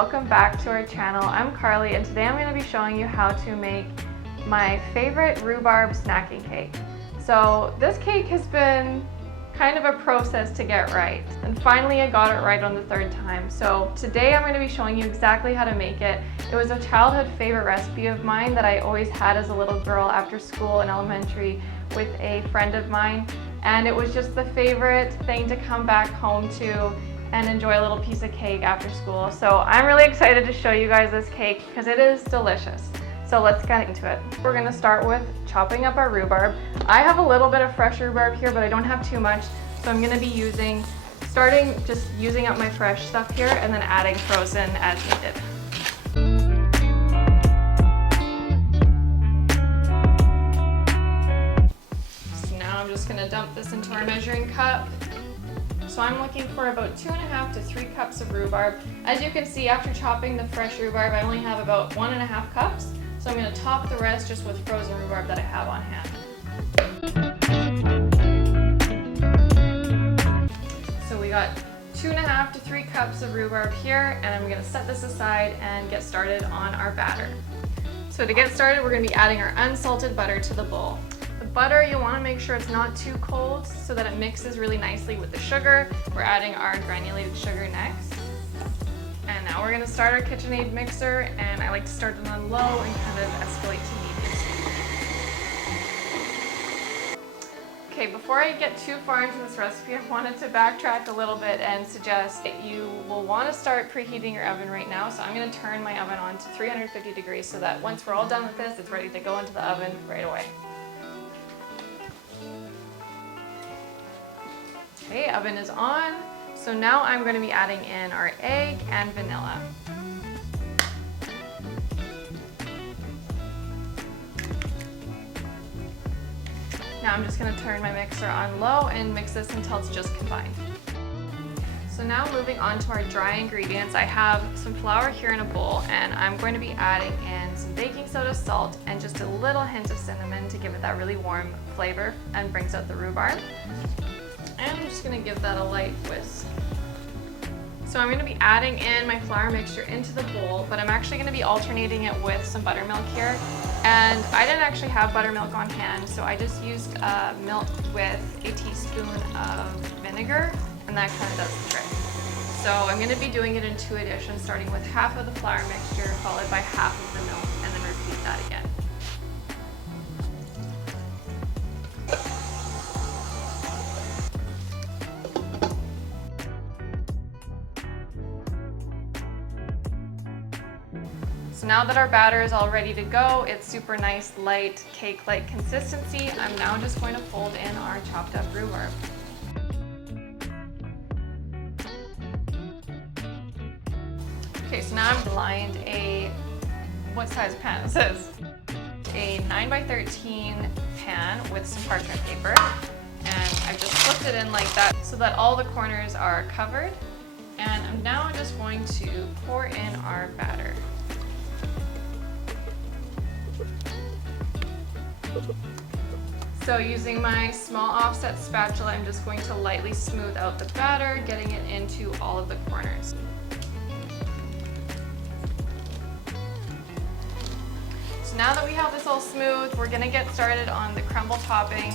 welcome back to our channel. I'm Carly and today I'm going to be showing you how to make my favorite rhubarb snacking cake. So this cake has been kind of a process to get right, and finally I got it right on the third time. So today I'm going to be showing you exactly how to make it. It was a childhood favorite recipe of mine that I always had as a little girl after school in elementary with a friend of mine, and it was just the favorite thing to come back home to and enjoy a little piece of cake after school. So I'm really excited to show you guys this cake because it is delicious. So let's get into it. We're gonna start with chopping up our rhubarb. I have a little bit of fresh rhubarb here, but I don't have too much. So I'm gonna be starting just using up my fresh stuff here and then adding frozen as needed. So now I'm just gonna dump this into our measuring cup. So I'm looking for about 2.5 to 3 cups of rhubarb. As you can see, after chopping the fresh rhubarb, I only have about 1.5 cups. So I'm going to top the rest just with frozen rhubarb that I have on hand. So we got 2.5 to 3 cups of rhubarb here, and I'm going to set this aside and get started on our batter. So to get started, we're going to be adding our unsalted butter to the bowl. The butter, you want to make sure it's not too cold so that it mixes really nicely with the sugar. We're adding our granulated sugar next. And now we're going to start our KitchenAid mixer, and I like to start it on low and kind of escalate to medium speed. Okay, before I get too far into this recipe, I wanted to backtrack a little bit and suggest that you will want to start preheating your oven right now. So I'm going to turn my oven on to 350 degrees so that once we're all done with this, it's ready to go into the oven right away. Okay, oven is on. So now I'm going to be adding in our egg and vanilla. Now I'm just going to turn my mixer on low and mix this until it's just combined. So now moving on to our dry ingredients, I have some flour here in a bowl, and I'm going to be adding in some baking soda, salt, and just a little hint of cinnamon to give it that really warm flavor and brings out the rhubarb. And I'm just going to give that a light whisk. So I'm going to be adding in my flour mixture into the bowl, but I'm actually going to be alternating it with some buttermilk here. And I didn't actually have buttermilk on hand, so I just used milk with a teaspoon of vinegar, and that kind of does the trick. So I'm going to be doing it in 2 additions, starting with half of the flour mixture, followed by half of the milk, and then repeat that again. So now that our batter is all ready to go, it's super nice, light, cake-like consistency, I'm now just going to fold in our chopped up rhubarb. Okay, so now I've lined what size pan is this? A 9x13 pan with some parchment paper, and I've just flipped it in like that so that all the corners are covered. And I'm now just going to pour in our batter. So using my small offset spatula, I'm just going to lightly smooth out the batter, getting it into all of the corners. So now that we have this all smooth, we're going to get started on the crumble topping.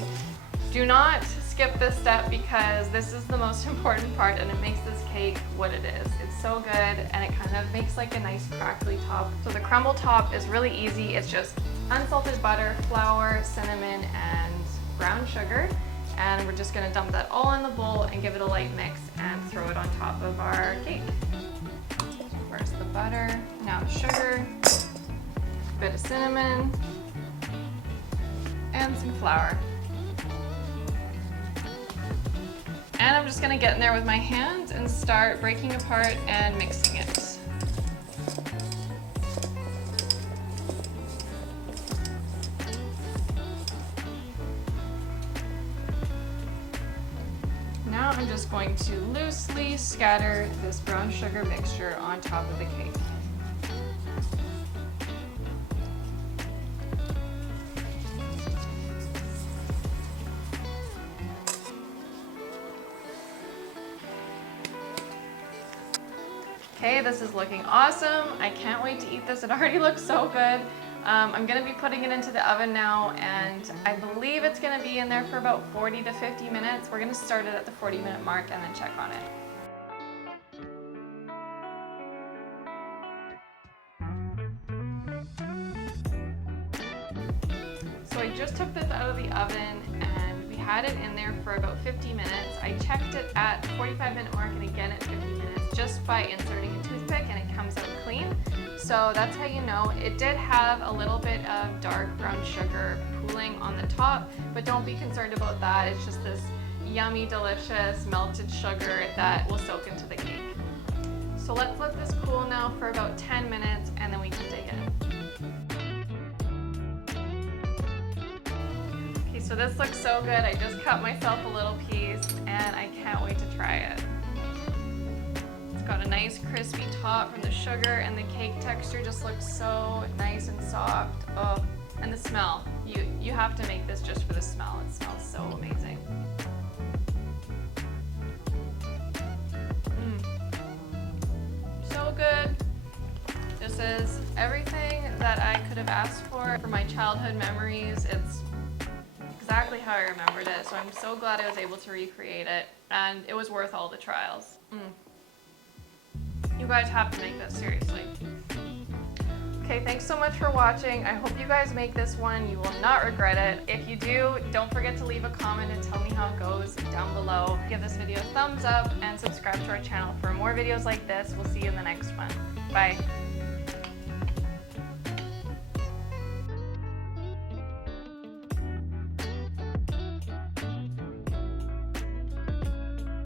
Do not skip this step because this is the most important part, and it makes this cake what it is. It's so good, and it kind of makes like a nice crackly top. So the crumble top is really easy. It's just unsalted butter, flour, cinnamon, and brown sugar. And we're just gonna dump that all in the bowl and give it a light mix and throw it on top of our cake. First the butter, now the sugar, a bit of cinnamon, and some flour. And I'm just gonna get in there with my hands and start breaking apart and mixing it. Now I'm just going to loosely scatter this brown sugar mixture on top of the cake. Okay, this is looking awesome. I can't wait to eat this. It already looks so good. I'm gonna be putting it into the oven now, and I believe it's gonna be in there for about 40 to 50 minutes. We're gonna start it at the 40-minute mark and then check on it. So I just took this out of the oven and we had it in there for about 50 minutes. I checked it at the 45-minute mark and again at 50 minutes just by inserting a toothpick, and it comes out clean. So that's how you know. It did have a little bit of dark brown sugar pooling on the top, but don't be concerned about that. It's just this yummy, delicious melted sugar that will soak into the cake. So let's let this cool now for about 10 minutes and then we can dig in. Okay, so this looks so good. I just cut myself a little piece and I can't wait to try it. It's got a nice crispy top from the sugar, and the cake texture just looks so nice and soft. Oh, and the smell. You have to make this just for the smell. It smells so amazing. So good. This is everything that I could have asked for my childhood memories. It's exactly how I remembered it, so I'm so glad I was able to recreate it, and it was worth all the trials. You guys have to make this, seriously. Okay, thanks so much for watching. I hope you guys make this one. You will not regret it. If you do, don't forget to leave a comment and tell me how it goes down below. Give this video a thumbs up and subscribe to our channel for more videos like this. We'll see you in the next one. Bye.